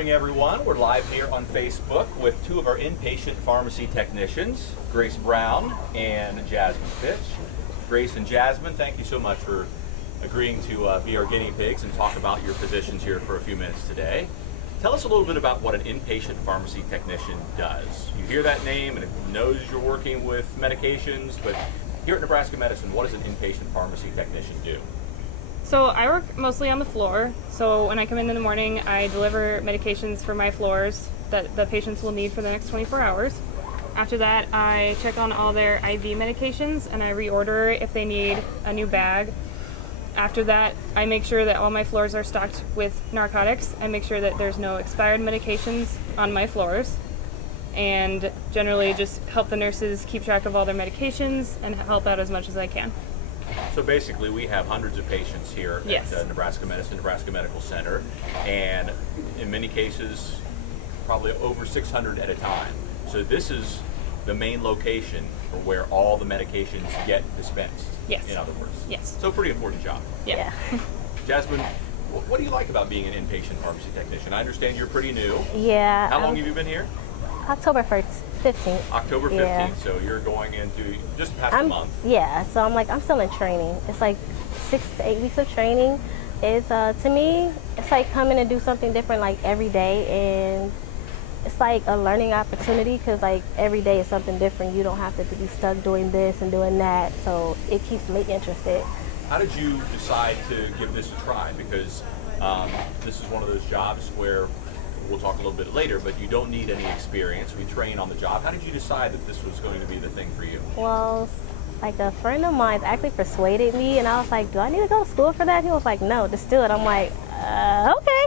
morning, everyone. We're live here on Facebook with two of our inpatient pharmacy technicians, Grace Brown and Jasmine Fitch. Grace and Jasmine, thank you so much for agreeing to be our guinea pigs and talk about your positions here for a few minutes today. Tell us a little bit about what an inpatient pharmacy technician does. You hear that name and it knows you're working with medications, but here at Nebraska Medicine, what does an inpatient pharmacy technician do? So I work mostly on the floor. So when I come in the morning, I deliver medications for my floors that the patients will need for the next 24 hours. After that, I check on all their IV medications and I reorder if they need a new bag. After that, I make sure that all my floors are stocked with narcotics. I make sure that there's no expired medications on my floors. And generally just help the nurses keep track of all their medications and help out as much as I can. So basically, we have hundreds of patients here at Nebraska Medicine, Nebraska Medical Center, and in many cases, probably over 600 at a time. So this is the main location for where all the medications get dispensed. Yes. In other words. Yes. So a pretty important job. Yeah. Jasmine, what do you like about being an inpatient pharmacy technician? I understand you're pretty new. Yeah. How long have you been here? October 15th. October 15th, Yeah. so you're going into just past a month. Yeah, so I'm still in training. It's like 6 to 8 weeks of training. It's to me, it's like coming to do something different like every day, and it's like a learning opportunity because like every day is something different. You don't have to be stuck doing this and doing that, so it keeps me interested. How did you decide to give this a try? Because this is one of those jobs where we'll talk a little bit later, but you don't need any experience. We train on the job. How did you decide that this was going to be the thing for you? Well, like a friend of mine actually persuaded me, and I was like, do I need to go to school for that? He was like, no, just do it. I'm like, okay.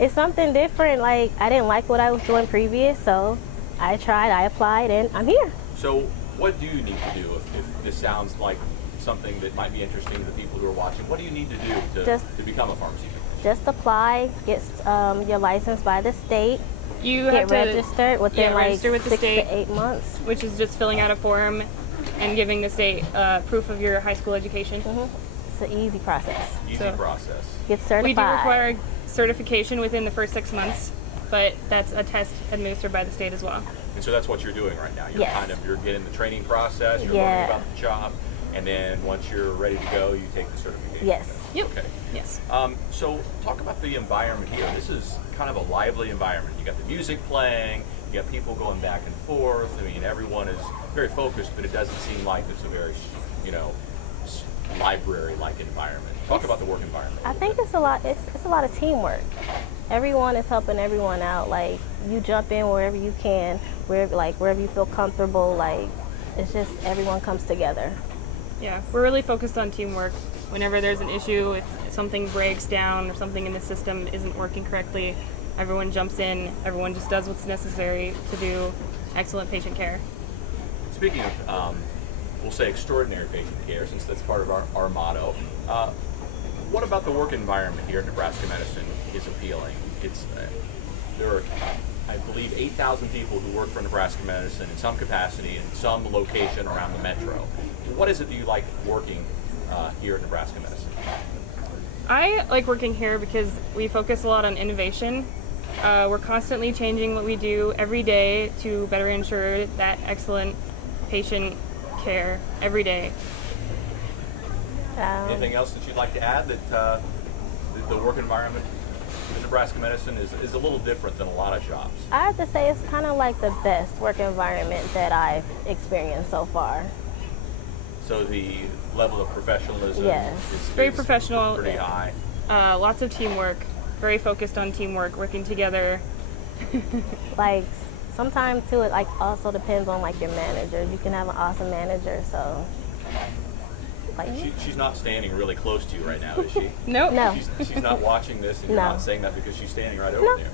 It's something different. Like, I didn't like what I was doing previous, so I tried, I applied, and I'm here. So what do you need to do if this sounds like something that might be interesting to the people who are watching? What do you need to do to become a pharmacy technician? Just apply, get your license by the state. You get have to registered within like register with the 6 state, to 8 months. which is just filling out a form and giving the state proof of your high school education. It's an easy process. Easy process. Get certified. We do require certification within the first 6 months, but that's a test administered by the state as well. And so that's what you're doing right now. You're Yes. you're getting the training process, you're learning about the job, and then once you're ready to go, you take the certification. Yes. Yep. Okay. Yes. So talk about the environment here. This is kind of a lively environment. You got the music playing, you got people going back and forth. I mean, everyone is very focused, but it doesn't seem like it's a very, library-like environment. Talk about the work environment. I think it's a lot. It's a lot of teamwork. Everyone is helping everyone out. Like, you jump in wherever you can, wherever you feel comfortable. Like, it's just everyone comes together. Yeah, we're really focused on teamwork. Whenever there's an issue, if something breaks down or something in the system isn't working correctly, everyone jumps in, everyone just does what's necessary to do excellent patient care. Speaking of, we'll say extraordinary patient care, since that's part of our motto, what about the work environment here at Nebraska Medicine is appealing? There are, I believe, 8,000 people who work for Nebraska Medicine in some capacity in some location around the metro. What is it that you like working here at Nebraska Medicine? I like working here because we focus a lot on innovation. We're constantly changing what we do every day to better ensure that excellent patient care every day. Anything else that you'd like to add that the work environment in Nebraska Medicine is a little different than a lot of jobs? I have to say it's kind of like the best work environment that I've experienced so far. So the level of professionalism Yes. is Very professional. pretty high. Lots of teamwork, very focused on teamwork, working together. Like, sometimes too, it like also depends on like your manager. You can have an awesome manager, so like She's not standing really close to you right now, is she? Nope. No. She's not watching this, and you're No. not saying that because she's standing right over there.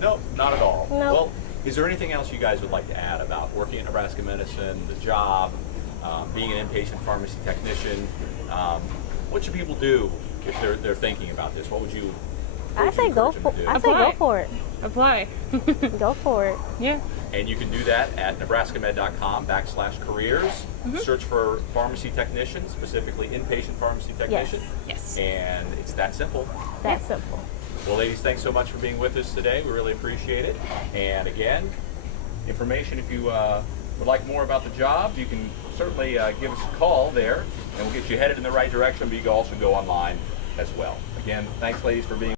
No, not at all. No. Well, is there anything else you guys would like to add about working at Nebraska Medicine, the job, being an inpatient pharmacy technician? What should people do if they're thinking about this? What would you? I say go for. I say go for it. Apply. Go for it. Yeah. And you can do that at nebraskamed.com/careers. Search for pharmacy technician, specifically inpatient pharmacy technician. Yes. And it's that simple. That's simple. Well, ladies, thanks so much for being with us today. We really appreciate it. And again, information if you would like more about the job, you can certainly give us a call there, and we'll get you headed in the right direction, but you can also go online as well. Again, thanks, ladies, for being